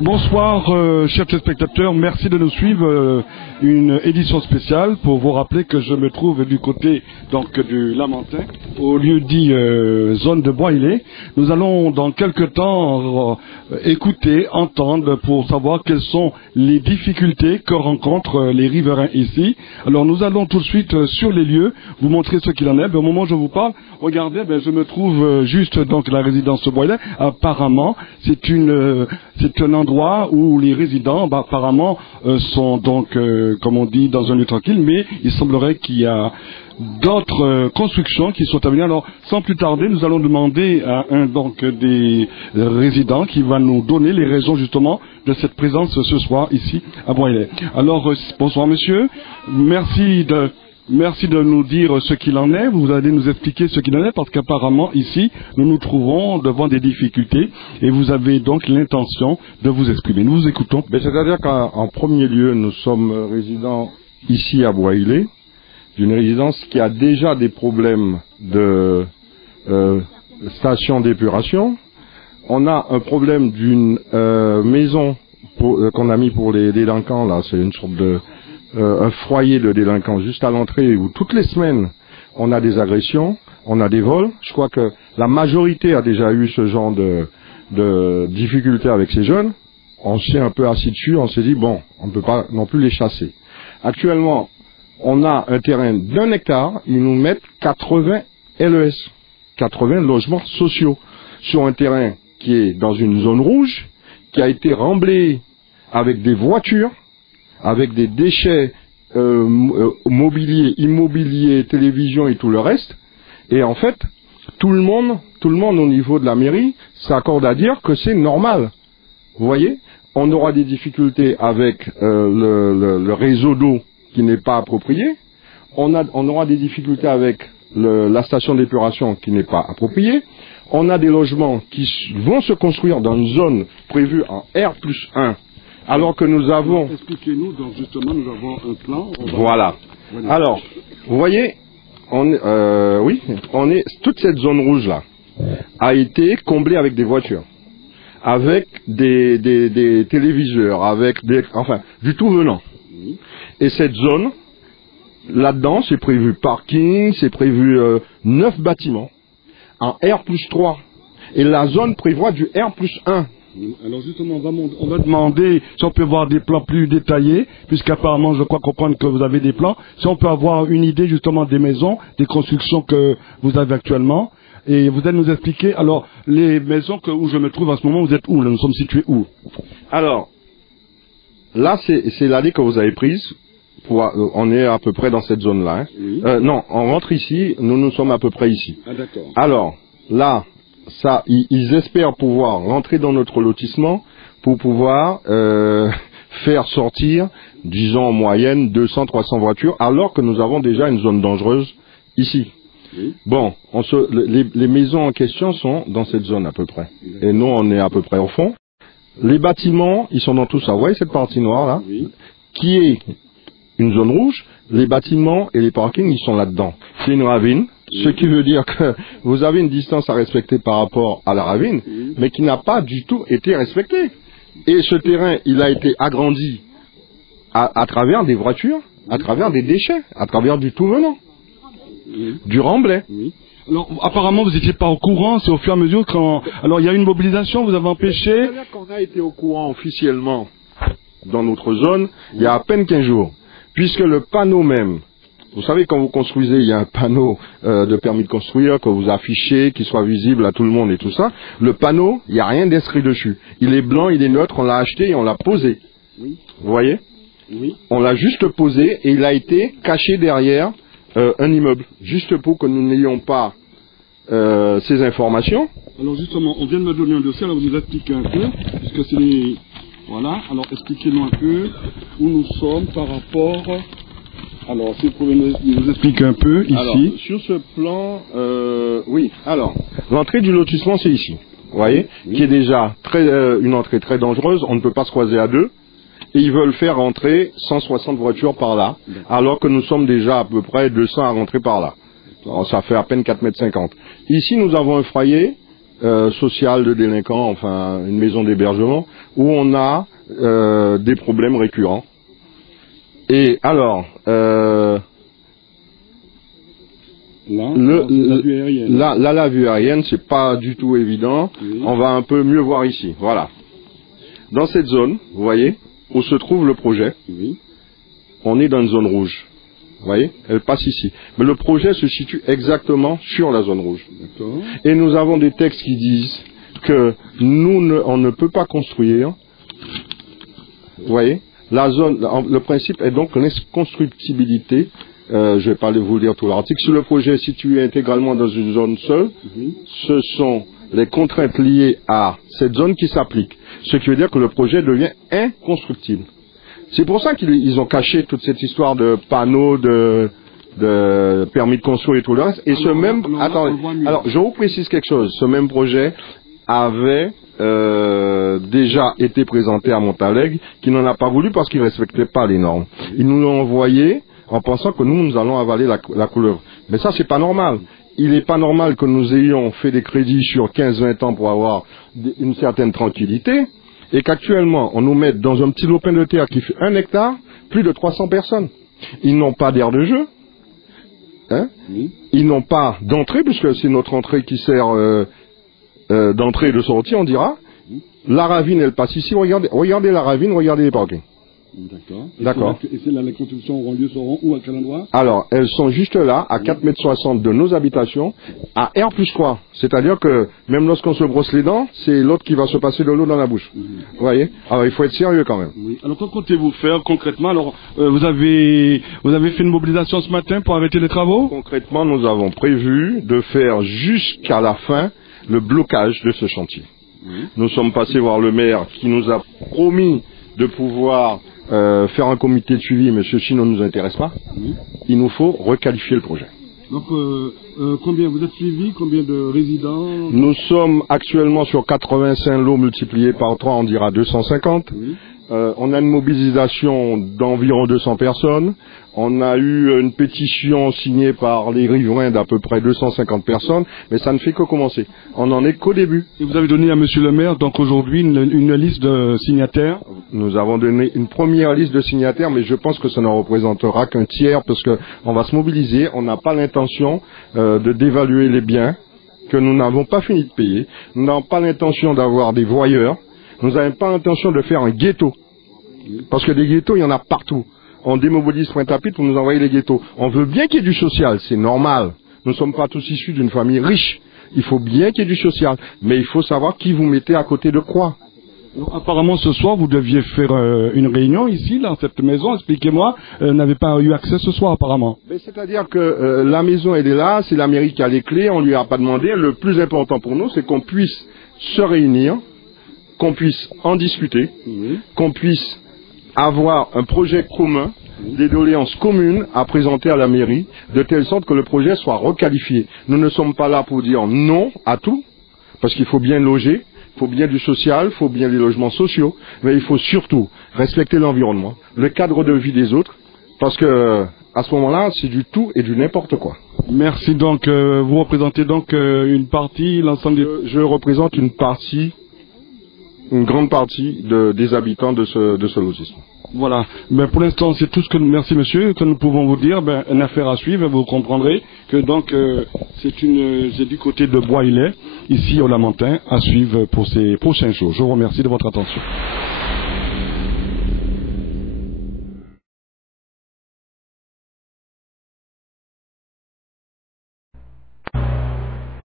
Bonsoir, chers téléspectateurs. Merci de nous suivre. Une édition spéciale pour vous rappeler que je me trouve du côté donc du Lamentin, au lieu dit zone de Bois-Îlé. Nous allons dans quelques temps écouter, entendre pour savoir quelles sont les difficultés que rencontrent les riverains ici. Alors nous allons tout de suite sur les lieux vous montrer ce qu'il en est. Au moment où je vous parle, regardez, je me trouve juste donc la résidence Bois-Îlé. Apparemment, c'est un endroit où les résidents apparemment sont donc comme on dit dans un lieu tranquille, mais il semblerait qu'il y a d'autres constructions qui sont à venir. Alors sans plus tarder, nous allons demander à un donc des résidents qui va nous donner les raisons justement de cette présence ce soir ici à Bois-Îlé. Alors bonsoir monsieur, merci de nous dire ce qu'il en est. Vous allez nous expliquer ce qu'il en est parce qu'apparemment ici nous nous trouvons devant des difficultés et vous avez donc l'intention de vous exprimer. Nous vous écoutons. C'est-à-dire qu'en premier lieu nous sommes résidents ici à Bois-Îlé, d'une résidence qui a déjà des problèmes de station d'épuration. On a un problème d'une maison qu'on a mis pour les délinquants, là, c'est une sorte de un foyer de délinquants juste à l'entrée où toutes les semaines on a des agressions, on a des vols. Je crois que la majorité a déjà eu ce genre de difficultés avec ces jeunes. On s'est un peu assis dessus, on s'est dit bon, on ne peut pas non plus les chasser. Actuellement, on a un terrain d'1 hectare, ils nous mettent 80 LES, 80 logements sociaux, sur un terrain qui est dans une zone rouge, qui a été remblé avec des voitures, avec des déchets mobiliers, immobiliers, télévision et tout le reste. Et en fait, tout le monde au niveau de la mairie s'accorde à dire que c'est normal. Vous voyez, on aura des difficultés avec le réseau d'eau qui n'est pas approprié. On aura des difficultés avec la station d'épuration qui n'est pas appropriée. On a des logements qui vont se construire dans une zone prévue en R+1. Alors que nous avons... Expliquez-nous, donc justement nous avons un plan. Voilà. Alors, vous voyez, toute cette zone rouge-là a été comblée avec des voitures, avec des téléviseurs, avec du tout venant. Et cette zone, là-dedans, c'est prévu parking, c'est prévu 9 bâtiments en R+3. Et la zone prévoit du R+1. Alors justement, on va demander si on peut voir des plans plus détaillés, puisqu'apparemment je crois comprendre que vous avez des plans, si on peut avoir une idée justement des maisons, des constructions que vous avez actuellement, et vous allez nous expliquer, alors les maisons où je me trouve en ce moment, vous êtes où? Là, nous sommes situés où? Alors, là c'est l'allée que vous avez prise, on est à peu près dans cette zone-là. Hein. Oui. Non, on rentre ici, nous sommes à peu près ici. Ah d'accord. Alors, là... Ça, ils espèrent pouvoir rentrer dans notre lotissement pour pouvoir faire sortir, disons en moyenne, 200-300 voitures, alors que nous avons déjà une zone dangereuse ici. Oui. Bon, les maisons en question sont dans cette zone à peu près. Et nous, on est à peu près au fond. Les bâtiments, ils sont dans tout ça. Vous voyez cette partie noire là, oui, qui est une zone rouge. Les bâtiments et les parkings, ils sont là-dedans. C'est une ravine. Ce qui veut dire que vous avez une distance à respecter par rapport à la ravine, mais qui n'a pas du tout été respectée. Et ce terrain, il a été agrandi à travers des voitures, à travers des déchets, à travers du tout venant, du remblai. Alors, apparemment, vous n'étiez pas au courant, c'est au fur et à mesure quand... Alors, il y a une mobilisation, vous avez empêché... C'est-à-dire qu'on a été au courant officiellement dans notre zone il y a à peine 15 jours, puisque le panneau même... Vous savez, quand vous construisez, il y a un panneau de permis de construire que vous affichez, qui soit visible à tout le monde et tout ça. Le panneau, il n'y a rien d'inscrit dessus. Il est blanc, il est neutre, on l'a acheté et on l'a posé. Oui. Vous voyez? Oui. On l'a juste posé et il a été caché derrière un immeuble, juste pour que nous n'ayons pas ces informations. Alors justement, on vient de me donner un dossier, alors vous nous expliquez un peu, puisque c'est les... Voilà, alors expliquez-nous un peu où nous sommes par rapport... Alors, si vous pouvez nous expliquer un peu ici. Alors, sur ce plan, oui. Alors, l'entrée du lotissement, c'est ici. Vous voyez, oui, qui est déjà une entrée très dangereuse. On ne peut pas se croiser à deux. Et ils veulent faire rentrer 160 voitures par là, alors que nous sommes déjà à peu près 200 à rentrer par là. Alors, ça fait à peine 4,50 m. Ici, nous avons un foyer sociale de délinquants, enfin une maison d'hébergement, où on a des problèmes récurrents. Et alors, la vue aérienne, c'est pas du tout évident. Oui. On va un peu mieux voir ici. Voilà. Dans cette zone, vous voyez, où se trouve le projet, oui. On est dans une zone rouge. Vous voyez, elle passe ici. Mais le projet se situe exactement sur la zone rouge. Et nous avons des textes qui disent que on ne peut pas construire. Vous voyez, la zone, le principe est donc l'inconstructibilité. Je ne vais pas vous lire tout l'article. Si le projet est situé intégralement dans une zone seule, ce sont les contraintes liées à cette zone qui s'appliquent. Ce qui veut dire que le projet devient inconstructible. C'est pour ça qu'ils ont caché toute cette histoire de panneaux, de permis de construire et tout le reste. Et attendez, alors je vous précise quelque chose. Ce même projet avait déjà été présenté à Montalegre, qui n'en a pas voulu parce qu'il ne respectait pas les normes. Ils nous l'ont envoyé en pensant que nous allons avaler la couleuvre. Mais ça, c'est pas normal. Il n'est pas normal que nous ayons fait des crédits sur 15-20 ans pour avoir une certaine tranquillité, et qu'actuellement, on nous mette dans un petit lopin de terre qui fait 1 hectare, plus de 300 personnes. Ils n'ont pas d'aire de jeu. Hein? Oui. Ils n'ont pas d'entrée, puisque c'est notre entrée qui sert d'entrée et de sortie, on dira. La ravine, elle passe ici. Regardez la ravine, regardez les parkings. D'accord. Et les constructions auront lieu, seront où, à quel endroit? Alors, elles sont juste là, à 4,60 m de nos habitations, à R+3. C'est-à-dire que, même lorsqu'on se brosse les dents, c'est l'autre qui va se passer de l'eau dans la bouche. Vous voyez? Alors, il faut être sérieux quand même. Oui. Alors, que comptez-vous faire concrètement? Alors, vous avez fait une mobilisation ce matin pour arrêter les travaux? Concrètement, nous avons prévu de faire jusqu'à la fin le blocage de ce chantier. Nous sommes passés voir le maire qui nous a promis de pouvoir faire un comité de suivi, mais ceci ne nous intéresse pas. Il nous faut requalifier le projet. Donc, combien vous êtes suivi? Combien de résidents? Nous sommes actuellement sur 85 lots multipliés par 3, on dira 250. On a une mobilisation d'environ 200 personnes. On a eu une pétition signée par les riverains d'à peu près 250 personnes, mais ça ne fait que commencer. On n'en est qu'au début. Et vous avez donné à monsieur le maire, donc aujourd'hui, une liste de signataires? Nous avons donné une première liste de signataires, mais je pense que ça ne représentera qu'un tiers, parce qu'on va se mobiliser. On n'a pas l'intention de dévaluer les biens que nous n'avons pas fini de payer. Nous n'avons pas l'intention d'avoir des voyeurs. Nous n'avons pas l'intention de faire un ghetto. Parce que des ghettos, il y en a partout. On démobilise Pointe-à-Pitre pour nous envoyer les ghettos. On veut bien qu'il y ait du social, c'est normal. Nous ne sommes pas tous issus d'une famille riche. Il faut bien qu'il y ait du social. Mais il faut savoir qui vous mettez à côté de quoi. Alors, apparemment, ce soir, vous deviez faire une réunion ici, dans cette maison. Expliquez-moi, n'avez pas eu accès ce soir, apparemment. C'est-à-dire que la maison, elle est là, c'est la mairie qui a les clés, on ne lui a pas demandé. Le plus important pour nous, c'est qu'on puisse se réunir, qu'on puisse en discuter, qu'on puisse avoir un projet commun, des doléances communes à présenter à la mairie, de telle sorte que le projet soit requalifié. Nous ne sommes pas là pour dire non à tout, parce qu'il faut bien loger, il faut bien du social, il faut bien les logements sociaux, mais il faut surtout respecter l'environnement, le cadre de vie des autres, parce que à ce moment-là, c'est du tout et du n'importe quoi. Merci donc. Vous représentez donc une partie, l'ensemble des... Je représente une grande partie des habitants de ce lotissement. Voilà. Ben, pour l'instant, c'est tout ce que merci monsieur, que nous pouvons vous dire. Ben, une affaire à suivre, vous comprendrez que donc c'est du côté de Bois-Ilay, ici au Lamentin, à suivre pour ces prochains jours. Je vous remercie de votre attention.